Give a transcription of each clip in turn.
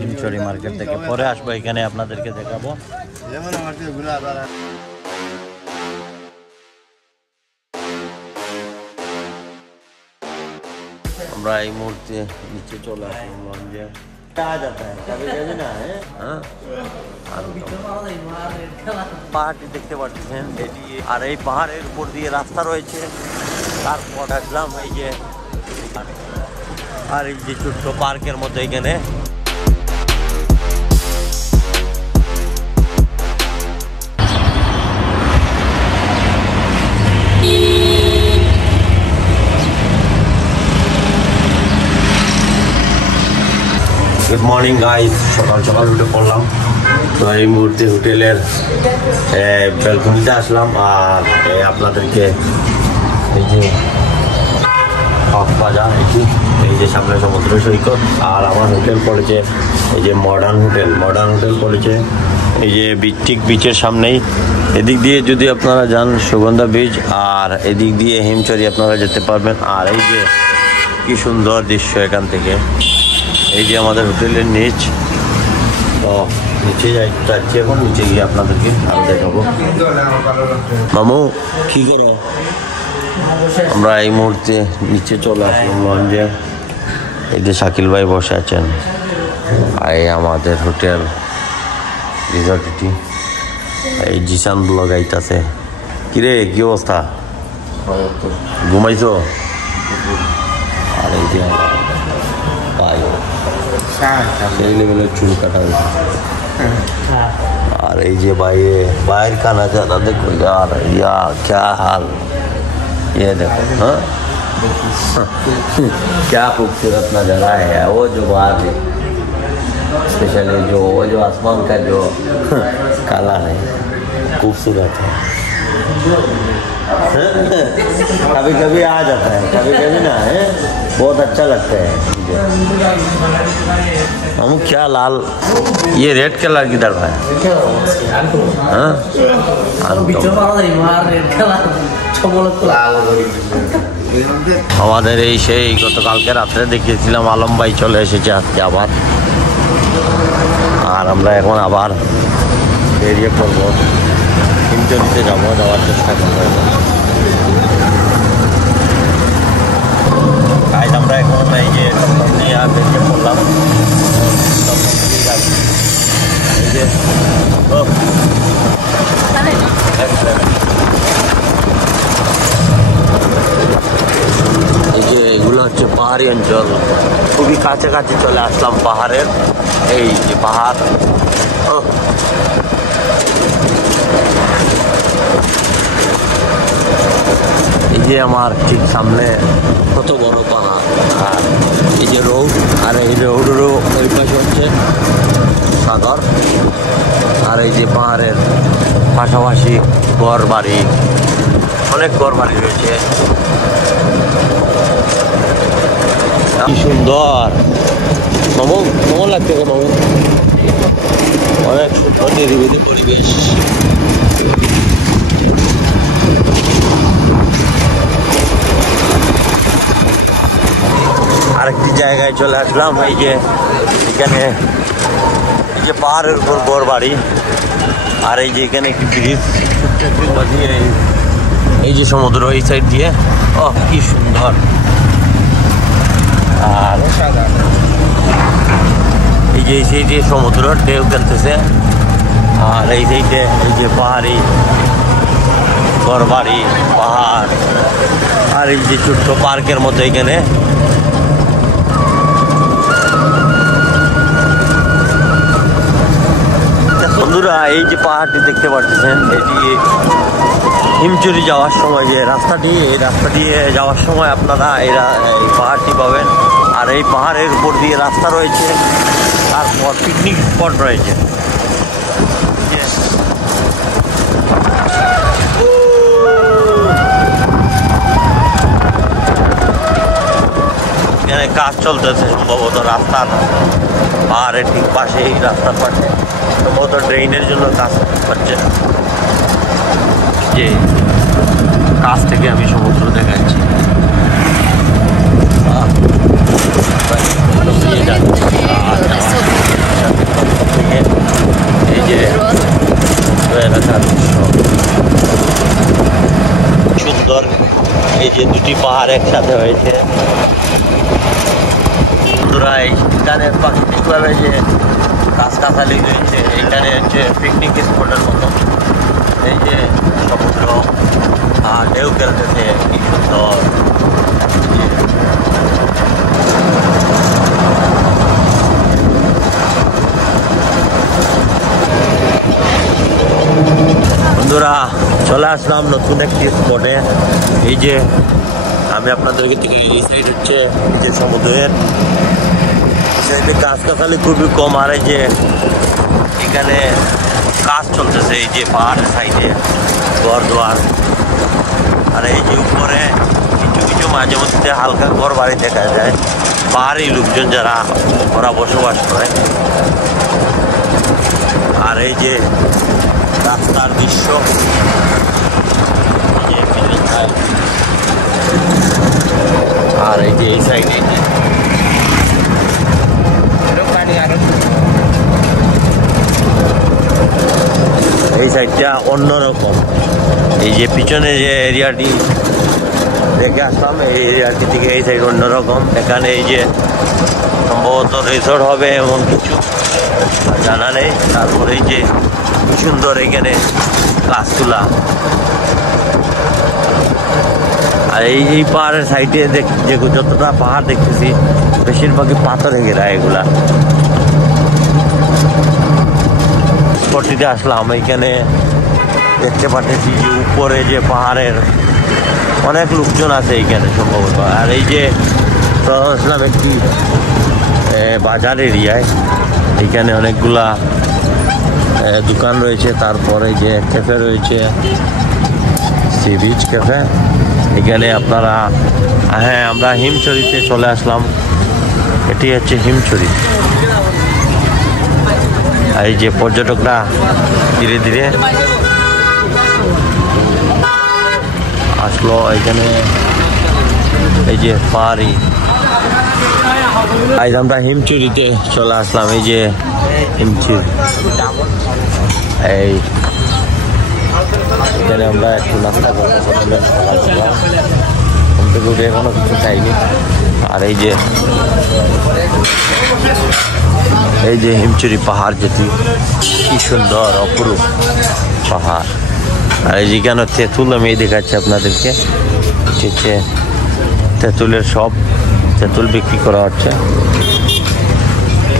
হিমচুরি market থেকে পরে আসবো, এখানে আপনাদেরকে দেখাবো। আমরা এই মুহূর্তে নিচে চলে আসলাম লঞ্চে। পাহাড়টি দেখতে পাচ্ছেন এটি, আর এই পাহাড়ের উপর দিয়ে রাস্তা রয়েছে। তারপর আসলাম এই যে, আর এই যে ছোট্ট পার্কের মধ্যে এখানে গুড মর্নিং গাইস, সকাল সকাল উঠে পড়লাম। তো এই মুহূর্তে হোটেলের ব্যালকনিতে আসলাম, আর আপনাদেরকে এই যে কক্সবাজার, এই যে সামনে সমুদ্র সৈকত, আর আমার হোটেল পড়েছে এই যে মডার্ন হোটেল পড়েছে এই যে ঠিক বিচের সামনেই। এদিক দিয়ে যদি আপনারা যান সুগন্ধা বিচ, আর এদিক দিয়ে হিমচুরি আপনারা যেতে পারবেন। আর এই যে কি সুন্দর দৃশ্য এখান থেকে, এই যে আমাদের হোটেলের নিচ। তো নিচে যাচ্ছি এখন, নিচে গিয়ে আপনাদেরকে আমি দেখাবো। মামু কি করো? আমরা এই মুহূর্তে নিচে চলে আসলাম লঞ্চে। এই যে শাকিল ভাই বসে আছেন, আর এই আমাদের হোটেল রিসর্টটি। এই জিসান ব্লগ আইতাছে। কিরে কি অবস্থা? ঘুমাইছো? আর এই যে ভাই সেই লেভেলের চুল কাটা হয়েছে। আর এই যে বাইরে खाना चाहता देखो यार, क्या हाल, ये देखो। हाँ क्या खूबसूरत नज़ारा है। वो जो बाहर है, स्पेशली जो आसमान का जो काला है, खूबसूरत है। कभी कभी आ जाता है, कभी कभी ना है, बहुत अच्छा लगता है मुझे। हम क्या लाल, ये रेड कलर किधर है? আমাদের এই সেই গতকালকে রাত্রে দেখিয়েছিলাম আলম ভাই চলে এসেছে আজকে আবার, আর আমরা এখন আবার বেরিয়ে পড়বো, হিমচুরিতে যাওয়ার চেষ্টা করবো। আজ আমরা এখন এই যে নিয়ে বেরিয়ে পড়লাম। এই যে এগুলো হচ্ছে পাহাড়ি অঞ্চল, খুবই কাছাকাছি চলে আসলাম পাহাড়ের। এই যে পাহাড়, এই যে আমার ঠিক সামনে কত বড় পাহাড়, আর এই যে রোড, আর এই রোডেরও ওই পাশে হচ্ছে সাগর। আর এই যে পাহাড়ের পাশাপাশি ঘর বাড়ি, অনেক ঘর বাড়ি রয়েছে। কি সুন্দর মামু, কেমন লাগতেছে মামু? অনেক সুন্দর নিরিবিলি পরিবেশ। আরেকটি জায়গায় চলে আসলাম, এই যে এখানে এই যে পাহাড়ের উপর ঘর বাড়ি, আর এই যে এখানে একটি ব্রিজ, এই যে সমুদ্র এই সাইড দিয়ে, কি সুন্দর। আর এই যে সাইডে সমুদ্র ঢেউ খেলতেছে, আর এই সাইডে এই যে পাহাড়ি ঘর বাড়ি, পাহাড়, আর এই যে ছোট্ট পার্কের মধ্যে এখানে বন্ধুরা এই যে পাহাড়টি দেখতে পাচ্ছেন, এটি হিমচুরি যাওয়ার সময় যে রাস্তাটি, এই রাস্তা দিয়ে যাওয়ার সময় আপনারা এই পাহাড়টি পাবেন। আর এই পাহাড়ের উপর দিয়ে রাস্তা রয়েছে, তারপর পিকনিক স্পট রয়েছে। এখানে কাজ চলতেছে সম্ভবত রাস্তার, পাহাড়ের ঠিক পাশে, এই রাস্তার পাশে সম্ভবত ড্রেনের জন্য কাজ করছে। যে কাছ থেকে আমি সমুদ্র দেখাচ্ছি। এই যে সুন্দর, এই যে দুটি পাহাড় একসাথে হয়েছে। বন্ধুরা এইখানে প্রাকৃতিকভাবে যে গাছগাছালি রয়েছে, এখানে হচ্ছে পিকনিক স্পটের মতো। এই যে সমুদ্র আর ঢেউ খেলতেছে, কি সুন্দর। বন্ধুরা চলে আসলাম নতুন একটি স্পটে। এই যে আমি আপনাদেরকে থেকে এই সাইড হচ্ছে এই যে সমুদ্রের সাইডে গাছগাছালি খুবই কম, আর এই যে এখানে কাজ চলতেছে এই যে পাহাড়ের সাইডে ঘর দোয়ার, আর এই যে উপরে কিছু কিছু মাঝে মধ্যে হালকা ঘর বাড়ি দেখা যায়। পাহাড়ি লোকজন যারা ওরা বসবাস করে। আর এই যে রাস্তার দৃশ্য, আর এই যে এই সাইডে এই সাইডটা অন্যরকম। এই যে পিছনে যে এরিয়াটি দেখে আসলাম, এই এরিয়াটি থেকে এই সাইড অন্যরকম। এখানে এই যে সম্ভবত রিসোর্ট হবে এমন কিছু জানা নেই। তারপরে এই যে সুন্দর এখানে গাছগুলা, আর এই পাহাড়ের সাইডে যে যতটা পাহাড় দেখতেছি বেশিরভাগই পাথরে ঘেরা এগুলা। স্পটটিতে আসলাম, এখানে দেখতে পাচ্ছি যে উপরে যে পাহাড়ের অনেক লোকজন আছে এইখানে সম্ভবত। আর এই যে আসলাম একটি বাজার এরিয়ায়, এইখানে অনেকগুলা দোকান রয়েছে। তারপরে যে ক্যাফে রয়েছে, সি বিচ ক্যাফে। এখানে আপনারা, হ্যাঁ আমরা হিমছড়িতে চলে আসলাম। এটি হচ্ছে হিমছড়ি। আর এই যে পর্যটকরা ধীরে ধীরে আসলো এখানে। এই যে পাহাড়ি, আজ আমরা হিমছড়িতে চলে আসলাম। এই যে হিমছড়ি, এই এখানে আমরা একটু নাস্তা করবো। ঘুম থেকে উঠে এখনো কিছু খাইনি। আর এই যে হিমছড়ি পাহাড়, যেটি কি সুন্দর অপরূপ পাহাড়। আর এই যেখানে তেঁতুল আমি দেখাচ্ছি আপনাদেরকে, হচ্ছে তেঁতুলের সব তেঁতুল বিক্রি করা হচ্ছে।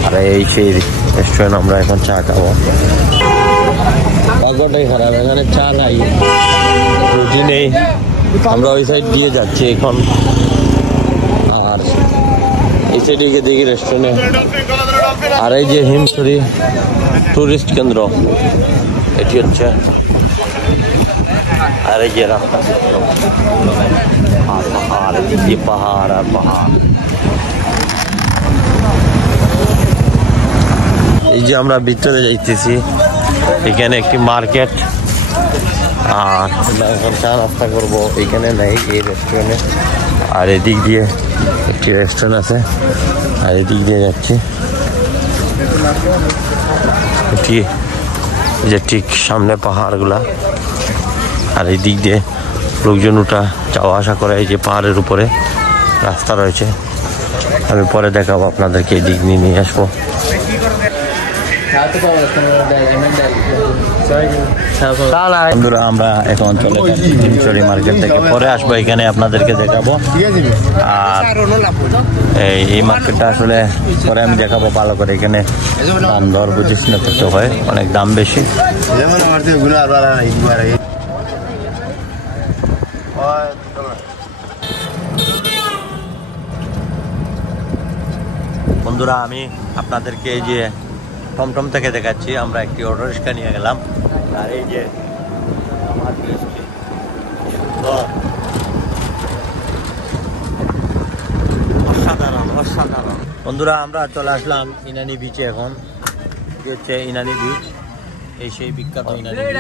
আর এই সেই রেস্টুরেন্ট, আমরা এখন চা খাবো। কাগজটাই খারাপ, এখানে চা নাই, রুটি নেই। আমরা ওই সাইড দিয়ে যাচ্ছি এখন। আর এই সাইডে গিয়ে দেখি রেস্টুরেন্টে। আর এই যে হিমছড়ি টুরিস্ট কেন্দ্র, এটি হচ্ছে। আর এই যে রাস্তা, পাহাড়, এদিক দিয়ে পাহাড় আর পাহাড়। এই যে আমরা ভিতরে যাইতেছি, এখানে একটি মার্কেট। আর আমরা এখন চা নাস্তা করবো, এখানে নেই এই রেস্টুরেন্টে। আর এদিক দিয়ে একটি রেস্টুরেন্ট আছে, আর এদিক দিয়ে যাচ্ছি। এটি যে ঠিক সামনে পাহাড়গুলা, আর এই দিক দিয়ে লোকজন ওটা যাওয়া আসা করে। এই যে পাহাড়ের উপরে রাস্তা রয়েছে, আমি পরে দেখাবো আপনাদেরকে। এই দিক নিয়ে আসবো। বন্ধুরা আমরা এখন চলে যাচ্ছি হিমছড়ি মার্কেট থেকে, পরে আসবো এখানে আপনাদেরকে দেখাবো। আর এই মার্কেটটা আসলে পরে আমি দেখাবো ভালো করে। এখানে দাম দর বুঝে শুনে করতে হয়, অনেক দাম বেশি। বন্ধুরা আমি আপনাদেরকে এই যে টমটম থেকে দেখাচ্ছি, আমরা একটি অটো রিক্সা নিয়ে গেলাম। আর এই যে অসাধারণ অসাধারণ। বন্ধুরা আমরা চলে আসলাম ইনানি বিচে। এখন হচ্ছে ইনানি বিচ, এই সেই বিখ্যাত ইনানি বিচ।